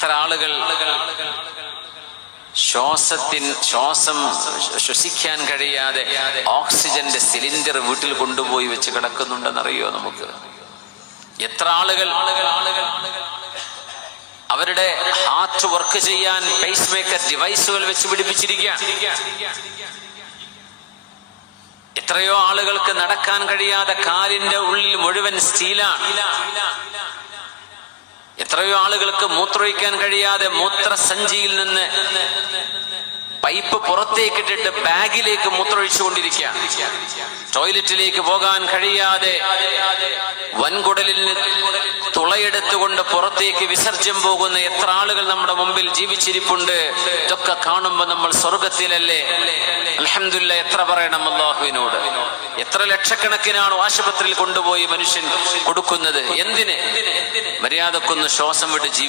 എത്ര ആളുകൾ ശ്വാസം ശ്വസിക്കാൻ കഴിയാതെ ഓക്സിജന്റെ സിലിണ്ടർ വീട്ടിൽ കൊണ്ടുപോയി വെച്ച് കിടക്കുന്നുണ്ടെന്നറിയോ നമുക്ക്? എത്ര ആളുകൾ അവരുടെ ഹാർട്ട് വർക്ക് ചെയ്യാൻ പേസ് മേക്കർ ഡിവൈസുകൾ വെച്ച് പിടിപ്പിച്ചിരിക്കുകയാണ്. എത്രയോ ആളുകൾക്ക് നടക്കാൻ കഴിയാതെ കാലിന്റെ ഉള്ളിൽ മുഴുവൻ സ്റ്റീലാണ്. എത്രയോ ആളുകൾക്ക് മൂത്രമൊഴിക്കാൻ കഴിയാതെ മൂത്രസഞ്ചിയിൽ നിന്ന് പൈപ്പ് പുറത്തേക്കിട്ടിട്ട് ബാഗിലേക്ക് മൂത്രമൊഴിച്ചുകൊണ്ടിരിക്കുക. ടോയ്ലറ്റിലേക്ക് പോകാൻ കഴിയാതെ വൻകുടലിൽ തുളയെടുത്തുകൊണ്ട് പുറത്തേക്ക് വിസർജ്യം പോകുന്ന എത്ര ആളുകൾ നമ്മുടെ മുമ്പിൽ ജീവിച്ചിരിപ്പുണ്ട്. ഇതൊക്കെ കാണുമ്പോൾ നമ്മൾ സ്വർഗത്തിലല്ലേ? അൽഹംദുലില്ലാഹ്. എത്ര പറയണം അല്ലാഹുവിനോട്? എത്ര ലക്ഷക്കണക്കിനാണ് ആശുപത്രിയിൽ കൊണ്ടുപോയി മനുഷ്യൻ കൊടുക്കുന്നത്? എന്തിന്? മര്യാദക്കൊന്ന് ശ്വാസം വിട്ട്